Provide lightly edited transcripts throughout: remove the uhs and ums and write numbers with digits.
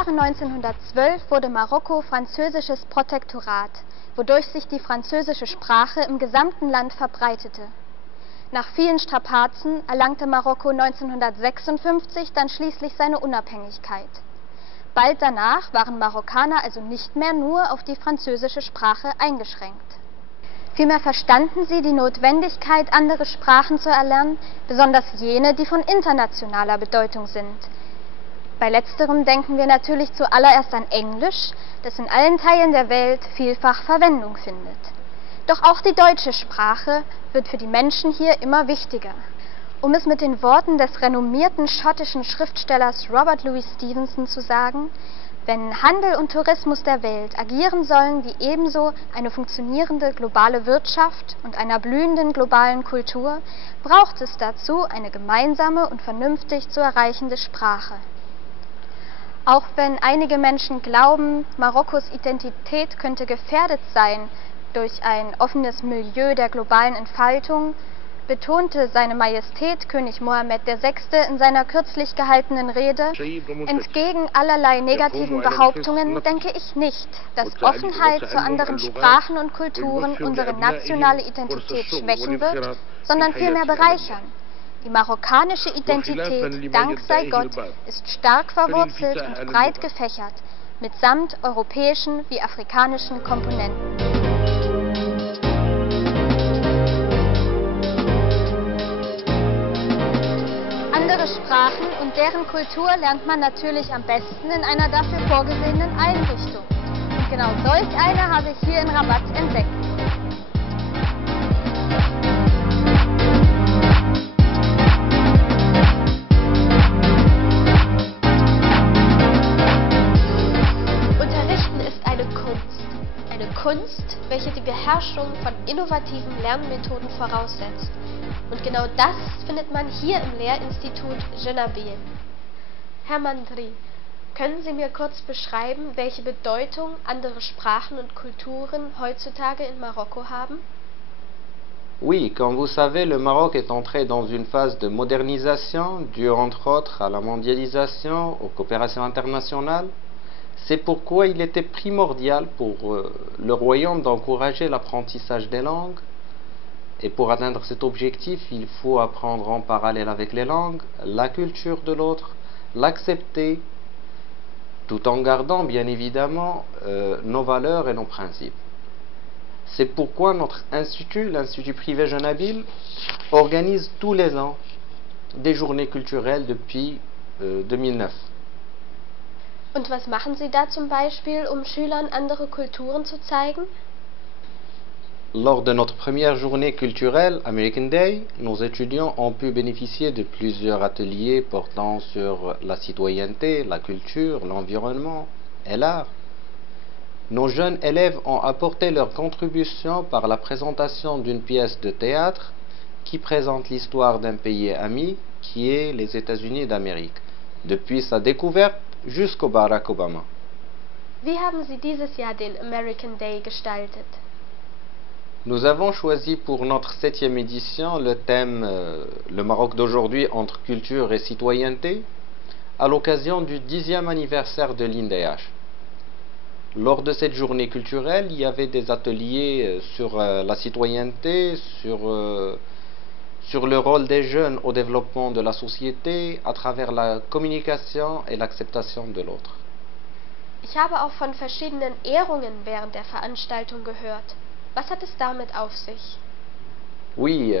Jahre 1912 wurde Marokko französisches Protektorat, wodurch sich die französische Sprache im gesamten Land verbreitete. Nach vielen Strapazen erlangte Marokko 1956 dann schließlich seine Unabhängigkeit. Bald danach waren Marokkaner also nicht mehr nur auf die französische Sprache eingeschränkt. Vielmehr verstanden sie die Notwendigkeit, andere Sprachen zu erlernen, besonders jene, die von internationaler Bedeutung sind. Bei letzterem denken wir natürlich zuallererst an Englisch, das in allen Teilen der Welt vielfach Verwendung findet. Doch auch die deutsche Sprache wird für die Menschen hier immer wichtiger. Um es mit den Worten des renommierten schottischen Schriftstellers Robert Louis Stevenson zu sagen: Wenn Handel und Tourismus der Welt agieren sollen wie ebenso eine funktionierende globale Wirtschaft und einer blühenden globalen Kultur, braucht es dazu eine gemeinsame und vernünftig zu erreichende Sprache. Auch wenn einige Menschen glauben, Marokkos Identität könnte gefährdet sein durch ein offenes Milieu der globalen Entfaltung, betonte seine Majestät König Mohammed VI. In seiner kürzlich gehaltenen Rede: Entgegen allerlei negativen Behauptungen denke ich nicht, dass Offenheit zu anderen Sprachen und Kulturen unsere nationale Identität schwächen wird, sondern vielmehr bereichern. Die marokkanische Identität, Dank sei Gott, ist stark verwurzelt und breit gefächert, mitsamt europäischen wie afrikanischen Komponenten. Andere Sprachen und deren Kultur lernt man natürlich am besten in einer dafür vorgesehenen Einrichtung. Und genau solch eine habe ich hier in Rabat entdeckt. Kunst, welche die Beherrschung von innovativen Lernmethoden voraussetzt. Und genau das findet man hier im Lehrinstitut Genabil. Herr Mandri, können Sie mir kurz beschreiben, welche Bedeutung andere Sprachen und Kulturen heutzutage in Marokko haben? Oui, comme vous savez, le Maroc est entré dans une phase de modernisation due entre autres à la mondialisation, aux coopérations internationales. C'est pourquoi il était primordial pour le royaume d'encourager l'apprentissage des langues. Et pour atteindre cet objectif, il faut apprendre en parallèle avec les langues, la culture de l'autre, l'accepter, tout en gardant bien évidemment nos valeurs et nos principes. C'est pourquoi notre institut, l'Institut privé Genabil, organise tous les ans des journées culturelles depuis 2009. Und was machen Sie da zum Beispiel, um Schülern andere Kulturen zu zeigen? Lors de notre première journée culturelle, American Day, nos étudiants ont pu bénéficier de plusieurs ateliers portant sur la citoyenneté, la culture, l'environnement et l'art. Nos jeunes élèves ont apporté leur contribution par la présentation d'une pièce de théâtre qui présente l'histoire d'un pays ami qui est les États-Unis d'Amérique, depuis sa découverte jusqu'au Barack Obama. Wie haben Sie dieses Jahr den American Day gestaltet? Nous avons choisi pour notre 7e édition le thème Le Maroc d'aujourd'hui entre culture et citoyenneté à l'occasion du 10e anniversaire de l'INDH. Lors de cette journée culturelle, il y avait des ateliers sur la citoyenneté, sur le rôle des jeunes au développement de la société à travers la communication et l'acceptation de l'autre. Ich habe auch von verschiedenen Ehrungen während der Veranstaltung gehört. Was hat es damit auf sich? Oui,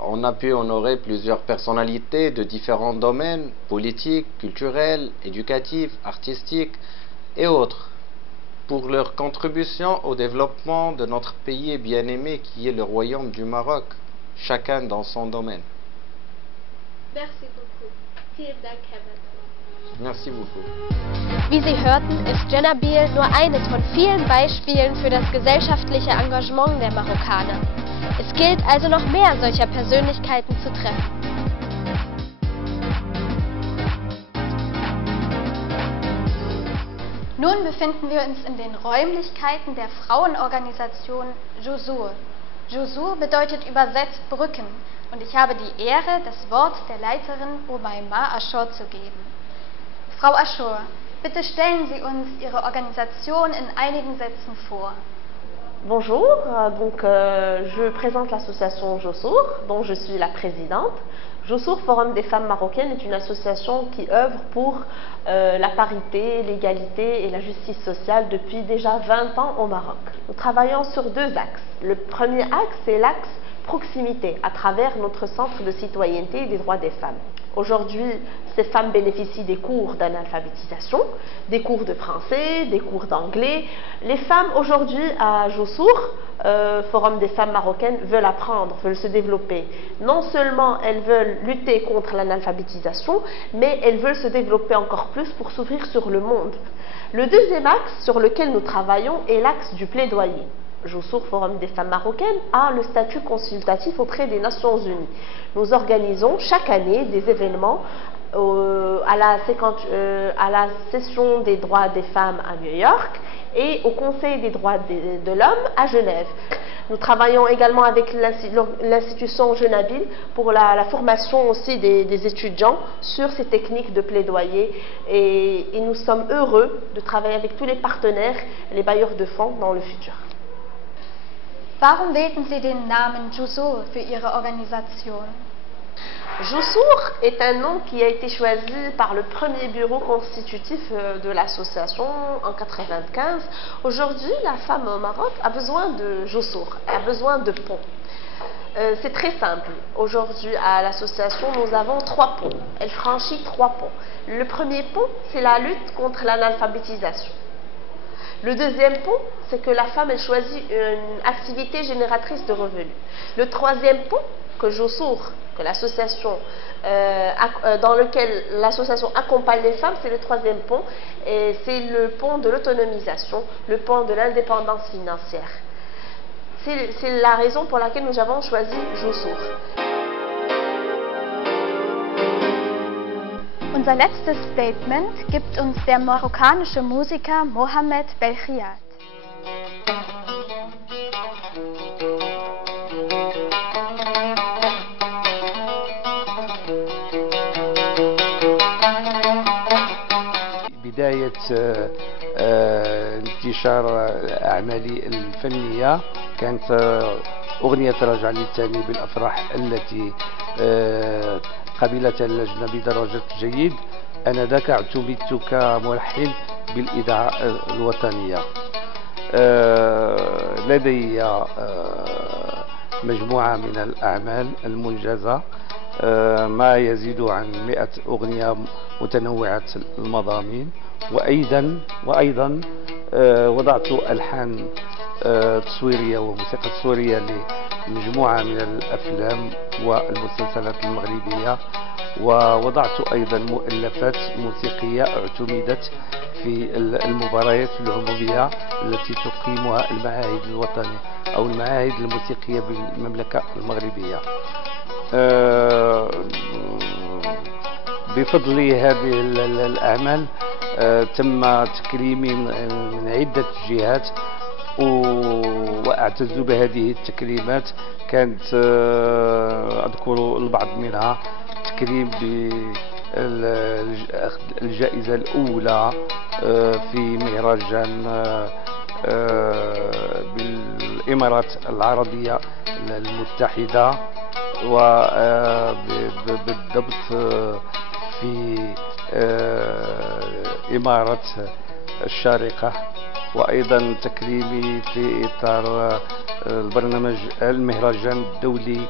on a pu honorer plusieurs personnalités de différents domaines, politiques, culturels, éducatifs, artistiques et autres, pour leur contribution au développement de notre pays bien-aimé qui est le Royaume du Maroc, chacun dans son domaine. Merci beaucoup. Vielen Dank, Herr Mandri. Merci beaucoup. Wie Sie hörten, ist Genabil nur eines von vielen Beispielen für das gesellschaftliche Engagement der Marokkaner. Es gilt also noch mehr solcher Persönlichkeiten zu treffen. Nun befinden wir uns in den Räumlichkeiten der Frauenorganisation Jusur. Jusur bedeutet übersetzt Brücken und ich habe die Ehre, das Wort der Leiterin Umayma Ashur zu geben. Frau Ashur, Bitte stellen Sie uns Ihre Organisation in einigen Sätzen vor. Bonjour, je présente l'association Jossour, dont je suis la présidente. Jossour Forum des femmes marocaines est une association qui œuvre pour la parité, l'égalité et la justice sociale depuis déjà 20 ans au Maroc. Nous travaillons sur deux axes. Le premier axe, c'est l'axe proximité à travers notre centre de citoyenneté et des droits des femmes. Aujourd'hui, ces femmes bénéficient des cours d'analphabétisation, des cours de français, des cours d'anglais. Les femmes aujourd'hui à Jossour, Forum des femmes marocaines, veulent apprendre, veulent se développer. Non seulement elles veulent lutter contre l'analphabétisation, mais elles veulent se développer encore plus pour s'ouvrir sur le monde. Le deuxième axe sur lequel nous travaillons est l'axe du plaidoyer. Jossour Forum des femmes marocaines a le statut consultatif auprès des Nations Unies. Nous organisons chaque année des événements à la session des droits des femmes à New York et au Conseil des droits de l'homme à Genève. Nous travaillons également avec l'institution Genabil pour la formation aussi des étudiants sur ces techniques de plaidoyer et nous sommes heureux de travailler avec tous les partenaires et les bailleurs de fonds dans le futur. Warum wählten Sie den Namen Jossour für Ihre Organisation? Jossour est un nom qui a été choisi par le premier bureau constitutif de l'association en 1995. Aujourd'hui, la femme au Maroc a besoin de Jossour, a besoin de ponts. C'est très simple. Aujourd'hui, à l'association, nous avons 3 ponts. Elle franchit 3 ponts. Le premier pont, c'est la lutte contre l'analphabétisation. Le deuxième pont, c'est que la femme elle choisit une activité génératrice de revenus. Le troisième pont, que Jossour, que l'association, dans lequel l'association accompagne les femmes, c'est le troisième pont, et c'est le pont de l'autonomisation, le pont de l'indépendance financière. C'est la raison pour laquelle nous avons choisi Jossour. Unser letztes Statement gibt uns der marokkanische Musiker Mohamed Belkhiat. بداية انتشار أعمالي الفنية كانت أغنية رجع لي تاني بالأفراح التي قبلتها اللجنة بدرجة جيد. آنذاك اعتمدت كملحن بالإذاعة الوطنية. لدي مجموعة من الأعمال المنجزة ما يزيد عن 100 أغنية متنوعة المضامين، وأيضا وضعت ألحان تصويرية وموسيقى تصويرية لمجموعة من الأفلام والمسلسلات المغربية، ووضعت أيضا مؤلفات موسيقية اعتمدت في المباريات العمومية التي تقيمها المعاهد الوطنية أو المعاهد الموسيقية بالمملكة المغربية. بفضل هذه الأعمال تم تكريمي من عدة جهات، وأعتز بهذه التكريمات. كانت أذكر البعض منها تكريم بالجائزة الأولى في مهرجان بالإمارات العربية المتحدة، وبالضبط في إمارة الشارقة، وأيضا تكريمي في إطار البرنامج المهرجان الدولي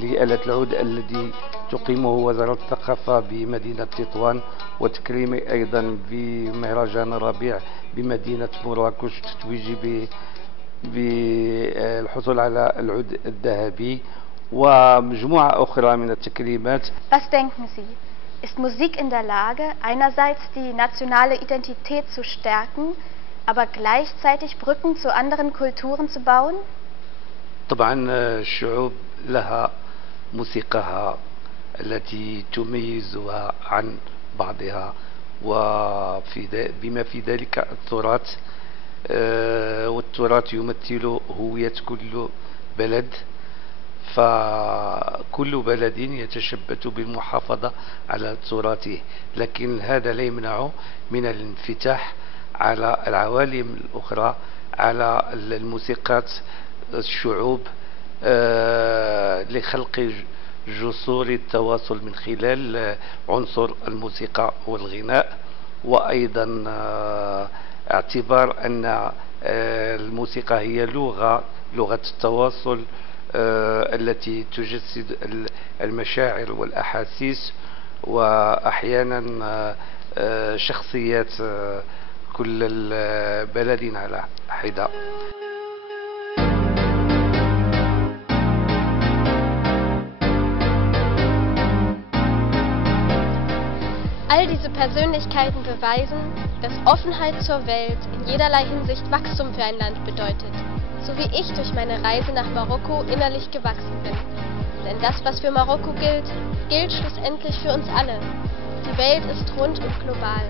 لآلة العود الذي تقيمه وزارة الثقافة بمدينة تطوان، وتكريمي أيضا بمهرجان الربيع بمدينة مراكش تتويجي بالحصول على العود الذهبي ومجموعة أخرى من التكريمات. Was denken Sie? Ist Musik in der Lage, einerseits die nationale Identität zu stärken, aber gleichzeitig Brücken zu anderen Kulturen zu bauen? طبعا الشعوب لها موسيقاها التي تميزها عن بعضها، بما في ذلك التراث، والتراث يمثل هوية كل بلد. فكل بلد يتشبث بالمحافظة على تراثه، لكن هذا لا يمنعه من الانفتاح على العوالم الأخرى، على الموسيقات الشعوب، لخلق جسور التواصل من خلال عنصر الموسيقى والغناء. وأيضا اعتبار أن الموسيقى هي لغة التواصل التي تجسد المشاعر والأحاسيس، وأحيانا شخصيات كل بلد على حدة. All diese Persönlichkeiten beweisen, dass Offenheit zur Welt in jederlei Hinsicht Wachstum für ein Land bedeutet, so wie ich durch meine Reise nach Marokko innerlich gewachsen bin. Denn das, was für Marokko gilt, gilt schlussendlich für uns alle. Die Welt ist rund und global.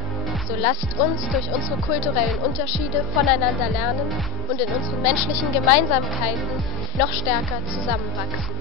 So lasst uns durch unsere kulturellen Unterschiede voneinander lernen und in unseren menschlichen Gemeinsamkeiten noch stärker zusammenwachsen.